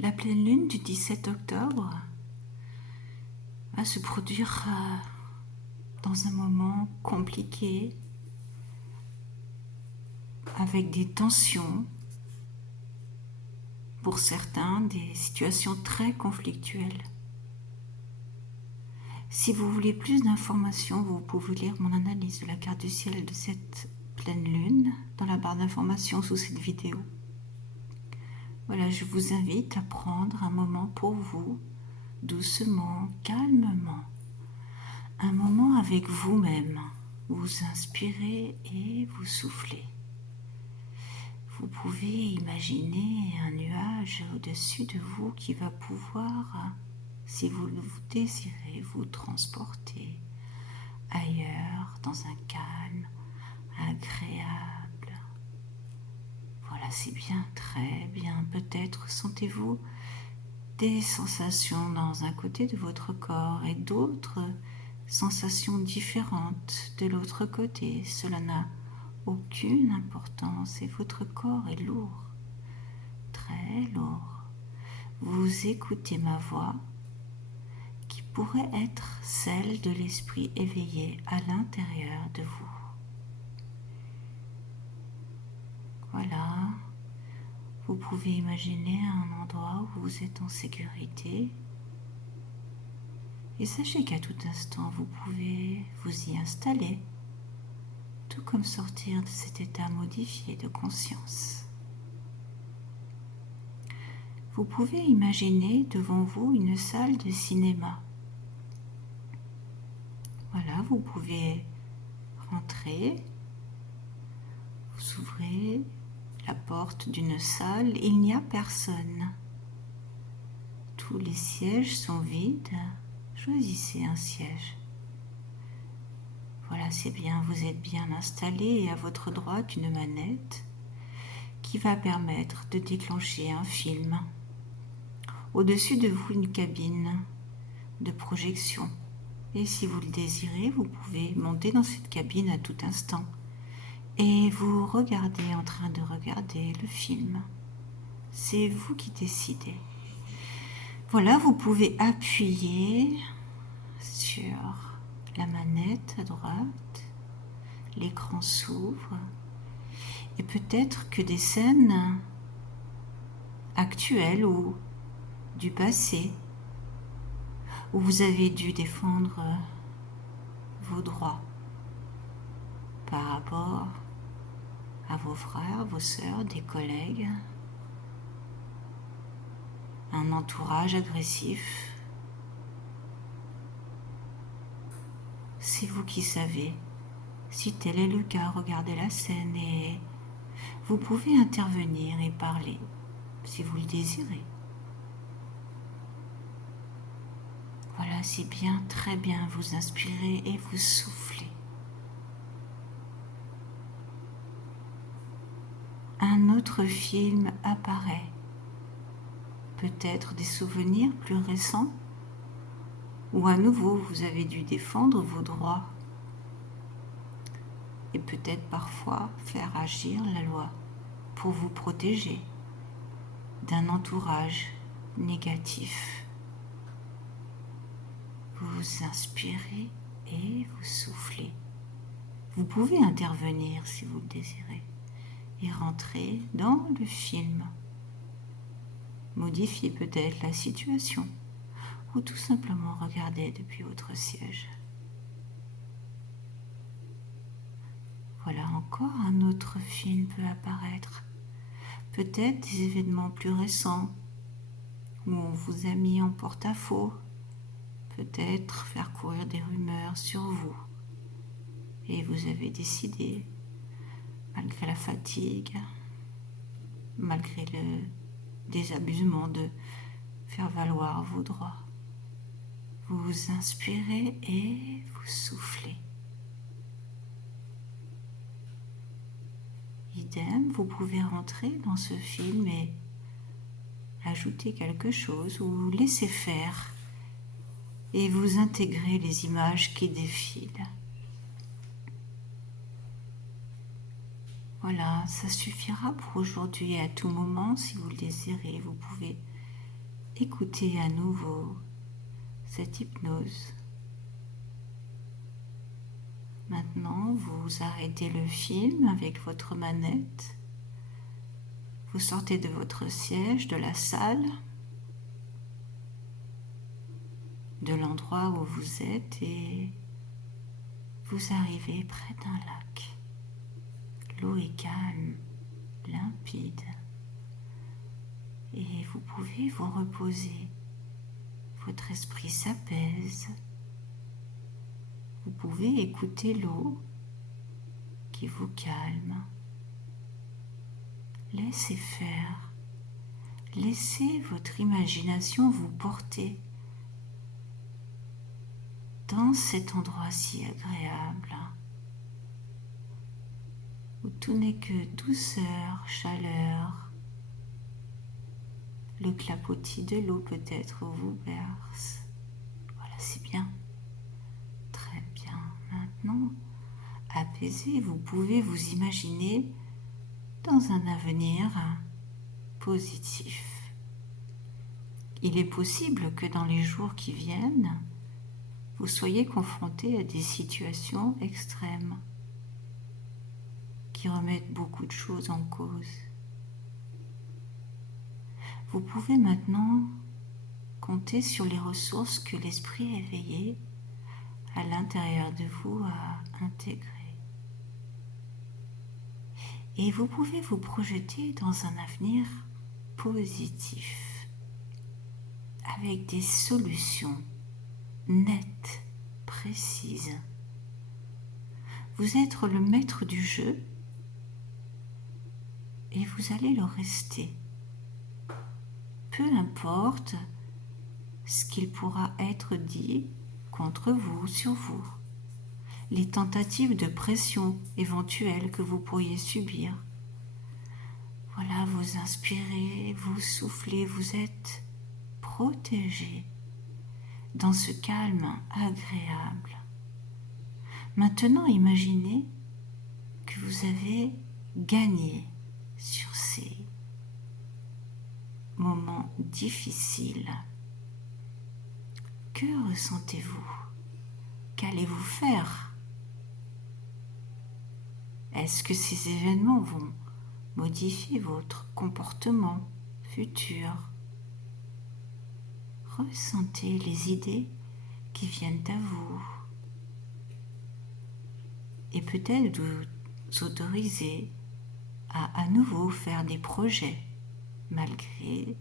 La pleine lune du 17 octobre va se produire dans un moment compliqué, avec des tensions, pour certains des situations très conflictuelles. Si vous voulez plus d'informations, vous pouvez lire mon analyse de la carte du ciel de cette pleine lune dans la barre d'informations sous cette vidéo. Voilà, je vous invite à prendre un moment pour vous, doucement, calmement. Un moment avec vous-même. Vous inspirez et vous soufflez. Vous pouvez imaginer un nuage au-dessus de vous qui va pouvoir, si vous le désirez, vous transporter ailleurs, dans un calme agréable. Voilà, c'est bien, très bien. Peut-être sentez-vous des sensations dans un côté de votre corps et d'autres sensations différentes de l'autre côté. Cela n'a aucune importance et votre corps est lourd, très lourd. Vous écoutez ma voix qui pourrait être celle de l'esprit éveillé à l'intérieur de vous. Voilà, vous pouvez imaginer un endroit où vous êtes en sécurité et sachez qu'à tout instant vous pouvez vous y installer, tout comme sortir de cet état modifié de conscience. Vous pouvez imaginer devant vous une salle de cinéma. Voilà, vous pouvez rentrer, vous ouvrez la porte d'une salle, il n'y a personne. Tous les sièges sont vides, choisissez un siège. Voilà, c'est bien, vous êtes bien installé et à votre droite une manette qui va permettre de déclencher un film. Au-dessus de vous, une cabine de projection. Et si vous le désirez, vous pouvez monter dans cette cabine à tout instant. Et vous regardez en train de regarder le film. C'est vous qui décidez. Voilà, vous pouvez appuyer sur la manette à droite. L'écran s'ouvre. Et peut-être que des scènes actuelles ou du passé où vous avez dû défendre vos droits par rapport à vos frères, vos sœurs, des collègues, un entourage agressif. C'est vous qui savez. Si tel est le cas, regardez la scène et vous pouvez intervenir et parler si vous le désirez. Voilà, c'est bien, très bien, vous inspirez et vous soufflez. Un autre film apparaît. Peut-être des souvenirs plus récents, ou à nouveau vous avez dû défendre vos droits et peut-être parfois faire agir la loi pour vous protéger d'un entourage négatif. Vous inspirez et vous soufflez. Vous pouvez intervenir si vous le désirez et rentrer dans le film. Modifier peut-être la situation ou tout simplement regarder depuis votre siège. Voilà, encore un autre film peut apparaître. Peut-être des événements plus récents où on vous a mis en porte-à-faux. Peut-être faire courir des rumeurs sur vous. Et vous avez décidé, malgré la fatigue, malgré le désabusement, de faire valoir vos droits. Vous inspirez et vous soufflez. Idem, vous pouvez rentrer dans ce film et ajouter quelque chose ou laisser faire et vous intégrer les images qui défilent. Voilà, ça suffira pour aujourd'hui. À tout moment, si vous le désirez, vous pouvez écoutez à nouveau cette hypnose. Maintenant, vous arrêtez le film avec votre manette. Vous sortez de votre siège, de la salle, de l'endroit où vous êtes et vous arrivez près d'un lac. L'eau est calme, limpide et vous pouvez vous reposer. Votre esprit s'apaise. Vous pouvez écouter l'eau qui vous calme. Laissez faire. Laissez votre imagination vous porter dans cet endroit si agréable où tout n'est que douceur, chaleur. Le clapotis de l'eau peut-être vous berce. Voilà, c'est bien. Très bien. Maintenant, apaisé, vous pouvez vous imaginer dans un avenir positif. Il est possible que dans les jours qui viennent, vous soyez confronté à des situations extrêmes qui remettent beaucoup de choses en cause. Vous pouvez maintenant compter sur les ressources que l'esprit éveillé à l'intérieur de vous a intégrées. Et vous pouvez vous projeter dans un avenir positif, avec des solutions nettes, précises. Vous êtes le maître du jeu et vous allez le rester. Peu importe ce qu'il pourra être dit contre vous, sur vous, les tentatives de pression éventuelles que vous pourriez subir. Voilà, vous inspirez, vous soufflez, vous êtes protégé dans ce calme agréable. Maintenant, imaginez que vous avez gagné sur ces moments difficiles. Que ressentez-vous? Qu'allez-vous faire? Est-ce que ces événements vont modifier votre comportement futur? Ressentez les idées qui viennent à vous et peut-être vous autoriser à nouveau faire des projets malgré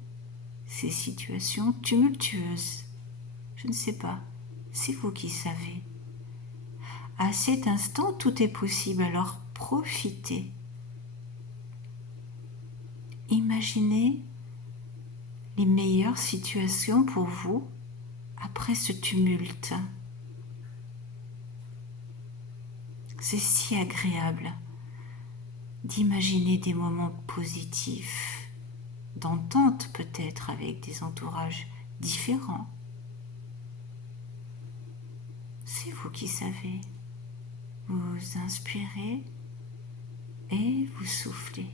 ces situations tumultueuses. Je ne sais pas, c'est vous qui savez. À cet instant, tout est possible, alors profitez. Imaginez les meilleures situations pour vous après ce tumulte. C'est si agréable d'imaginer des moments positifs, d'entente peut-être avec des entourages différents. C'est vous qui savez. Vous inspirez et vous soufflez.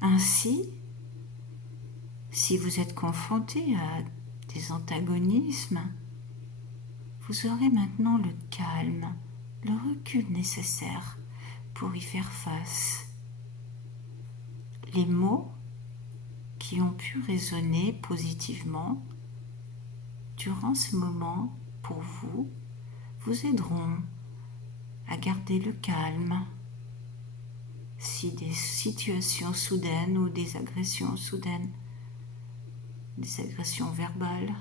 Ainsi, si vous êtes confronté à des antagonismes, vous aurez maintenant le calme, le recul nécessaire pour y faire face. Les mots qui ont pu résonner positivement durant ce moment pour vous aideront à garder le calme si des situations soudaines ou des agressions soudaines, des agressions verbales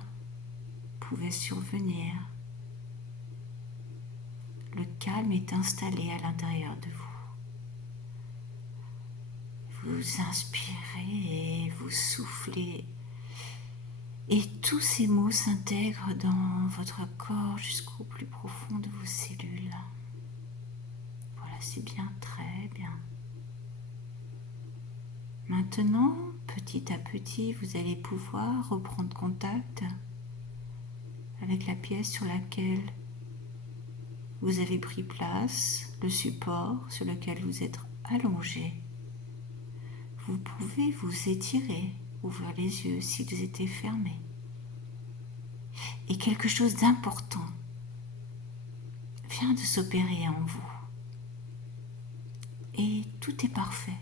pouvaient survenir. Le calme est installé à l'intérieur de vous. Vous inspirez et vous soufflez et tous ces mots s'intègrent dans votre corps jusqu'au plus profond de vos cellules. Voilà, c'est bien, très bien. Maintenant, petit à petit, vous allez pouvoir reprendre contact avec la pièce sur laquelle vous avez pris place, le support sur lequel vous êtes allongé. Vous pouvez vous étirer, ouvrir les yeux s'ils étaient fermés. Et quelque chose d'important vient de s'opérer en vous. Et tout est parfait.